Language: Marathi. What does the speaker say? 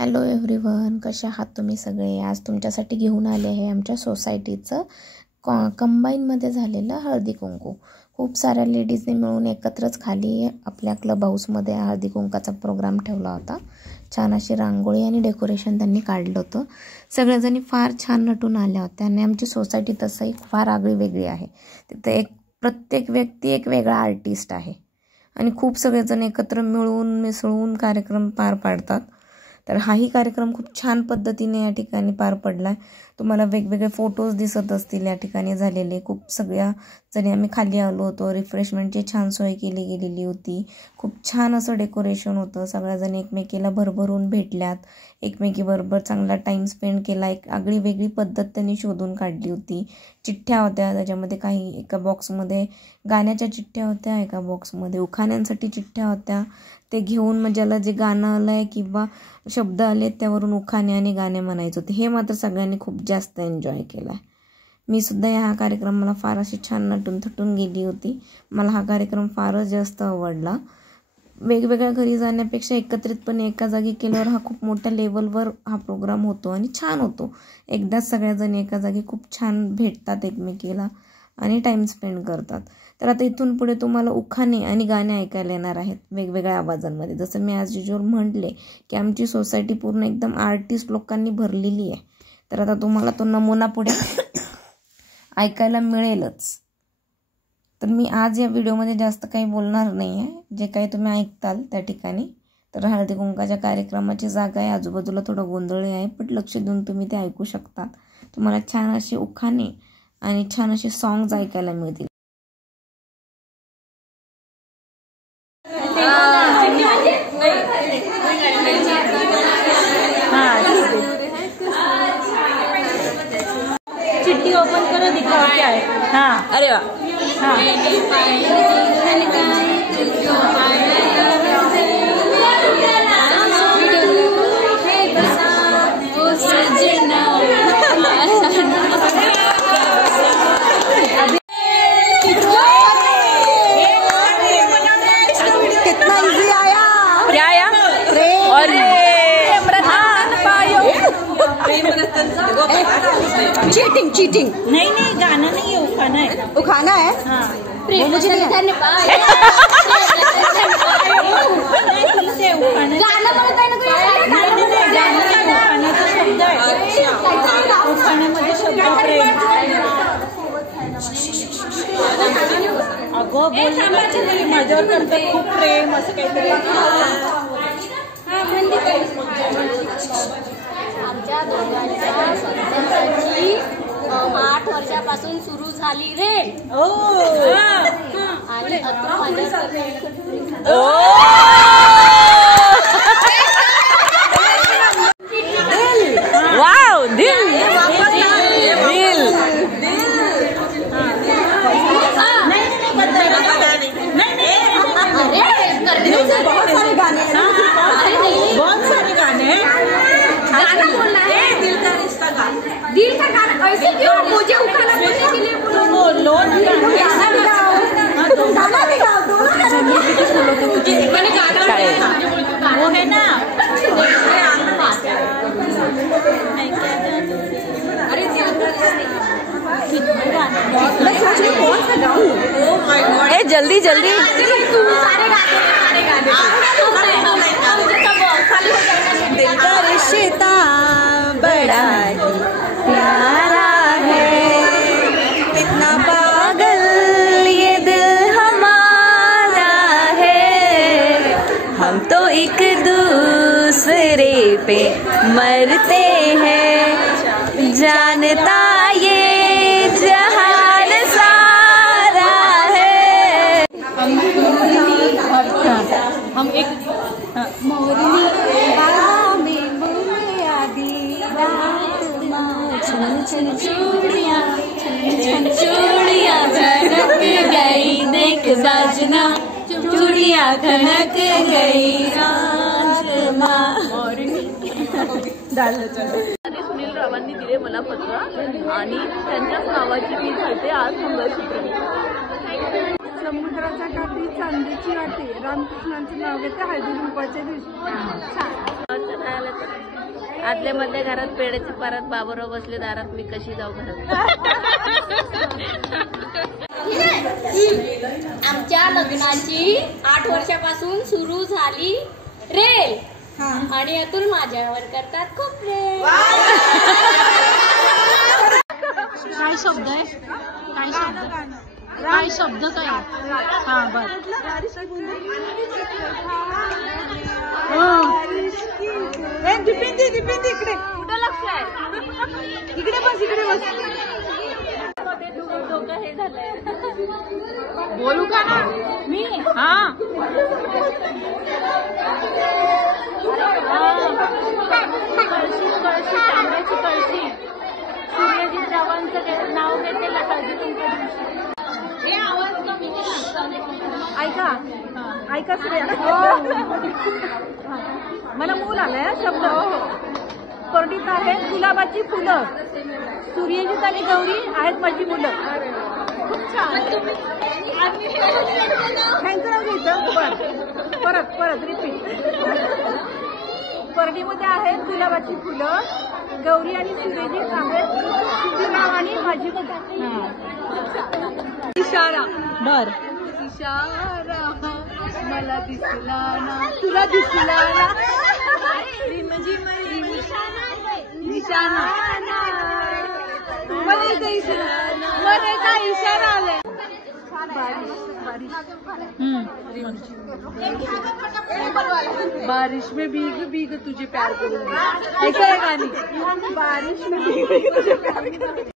हॅलो एव्हरीवन, कसे आहात तुम्ही सगळे। आज तुमच्यासाठी घेऊन आले आहे आमच्या सोसायटीचं कंबाईनमध्ये झालेलं हळदी कुंकू। खूप साऱ्या लेडीजने मिळून एकत्रच खाली आपल्या क्लब हाऊसमध्ये हळदी कुंकाचा प्रोग्राम ठेवला होता। छान अशी रांगोळी आणि डेकोरेशन त्यांनी काढलं होतं। सगळेजणी फार छान नटून आल्या होत्या आणि आमची सोसायटी तसंही फार आगळी वेगळी आहे। तिथे प्रत्येक व्यक्ती एक वेगळा आर्टिस्ट आहे आणि खूप सगळेजण एकत्र मिळून मिसळून कार्यक्रम पार पाडतात। तर हाही कार्यक्रम खूप छान पद्धतीने या ठिकाणी पार पडला। तुम्हाला वेगवेगळे फोटोज दिसत असतील या ठिकाणी झालेले। खूप सगळ्या जणी आम्ही खाली आलो होतो। रिफ्रेशमेंटची छान सोय केली गेलेली होती। खूप छान असं डेकोरेशन होतं। सगळ्या जणी एकमेकीला भरभरून भेटल्यात, एकमेकीबरोबर चांगला टाइम स्पेंड केला। एक आगळी वेगळी पद्धत त्यांनी शोधून काढली होती। चिठ्ठ्या होत्या, त्याच्यामध्ये काही एका बॉक्समध्ये गाण्याच्या चिठ्ठ्या होत्या, एका बॉक्समध्ये उखाण्यांसाठी चिठ्ठ्या होत्या। ते घेऊन मग ज्याला जे गाणं आलंय किंवा शब्द आले त्यावरून उखाणे आणि गाणे म्हणायचे होते। हे मात्र सगळ्यांनी खूप जास्त एन्जॉय केला। मी सुद्धा या कार्यक्रमाला फार अशी छान नटून थटून गेली होती। मला हा कार्यक्रम फारच जास्त आवडला। वेगवेगळ्या घरी जाण्यापेक्षा एकत्रितपणे एका जागी केल्यावर हा खूप मोठ्या लेवलवर हा प्रोग्राम होतो आणि छान होतो। एकदाच सगळ्याजणी एका जागी खूप छान भेटतात एकमेकीला आणि टाइम स्पेंड करतात। तर आता इथून पुढे तुम्हाला उखाणे आणि गाणे ऐकायला येणार आहेत वेगवेगळ्या आवाजांमध्ये। जसं मी ॲज युजुअल म्हटले की आमची सोसायटी पूर्ण एकदम आर्टिस्ट लोकांनी भरलेली आहे। तर आता तुम्हाला तो नमुना पुढे ऐकायला मिळेलच। तर मी आज या व्हिडिओमध्ये जास्त काही बोलणार नाही आहे। जे काही तुम्ही ऐकताल त्या ठिकाणी तर हळदी कुंकाच्या कार्यक्रमाची जागा आहे, आजूबाजूला थोडं गोंधळ आहे, पण लक्ष देऊन तुम्ही ते ऐकू शकता। तुम्हाला छान अशी उखाणे आणि छान असे सॉंग्स ऐकायला मिळतील। चिट्ठी ओपन करो, दिखाओ क्या है। हाँ, अरे वाह। हाँ, कितना इजी आया। क्या आया? चीटिंग चीटिंग नहीं नहीं, गाना नहीं है, उखाना है। उखाना है। हाँ, मुझे नहीं है। से उखाना गाना बोलता है ना कोई। उखाण्याचा शब्द आहे। उखाण्यामध्ये शब्द प्रेम। अगं बोल, माझ्यावर करतात खूप प्रेम असं काहीतरी। आमच्या दोघांच्या संबंधाची 8 वर्षापासून सुरू झाली रे। आणि आता माझ्या वाव, दिल दिल। बहुत सारे गाने हैं। बहुत सारे गाने गाना बोलना है। दिल का रिश्ता का, दिल का गाना। ऐसे क्यों? मुझे उखाना बोलने के लिए बोलो ना। गाना दिखाओ, गाना दिखाओ, दोनों मैंने गाना वो है ना। अरे मैं सोच रही कौन सा गाऊं। ए जल्दी जल्दी। सारे गाने दिल का रिश्ता बड़ा ही प्यारा है, कितना पागल ये दिल हमारा है। हम तो एक दूसरे पे मरते हैं, जानता ये जहान सारा है। हम एक मोरनी बाहों में मोरे आदि रात माँ छन छन चूड़ियाँ, छन छन चूड़ियाँ खनक गई, देख साजना चूड़ियाँ खनक गई रात माँ। सुनील रावांनी दिले मला पत्र आणि त्यांच्याच नावाची मी घालते आज मंगळसूत्र। समुद्राच्या काठी चांदीची वाटी, रामकृष्णांचं नाव घेते हळदी कुंकवाच्या दिवशी। आदल्या मधल्या घरात पेड्याची परत बाबूराव बसले दारात, मी कशी जाऊ घरात. आमच्या लग्नाची 8 वर्षापासून सुरू झाली रेल आणि यातून माझ्यावर करतात खूप रेल. काय शब्द आहे? काय शब्द? काय शब्द काय? हा बर. दीपिंदी इकडे कुठं लक्ष आहे? इकडे बस इकडे बस. डोकं हे झालंय. बोलू का ना मी? हा कळशी तांब्याची कळशी सूर्यजी चव्हाणचं नाव घेते हळदी कुंकू दिवशी. आवाज कमी केला. ऐका सूर्या. मला मूल आलंय शब्द. कोरडीत आहेत गुलाबाची फुलं, सूर्यजीत आणि गौरी आहेत माझी मुलं. खूप छान. ह्यांचं नाव घ्यायचं. परत रिपीट. कोरडीमध्ये आहेत गुलाबाची फुलं, गौरी आणि सूर्यजीत आहेत सुधीरराव आणि माझी मुलं. इशारा. बर. इशारा मला दिसला ना, तुला दिसला ना. निशाना मनेचा इशारा आलाय. बारिश में भीग भीग तुझे प्यार करूंगी. ऐसा है गाणी. बारिश में भीग भीग तुझे प्यार करूंगी.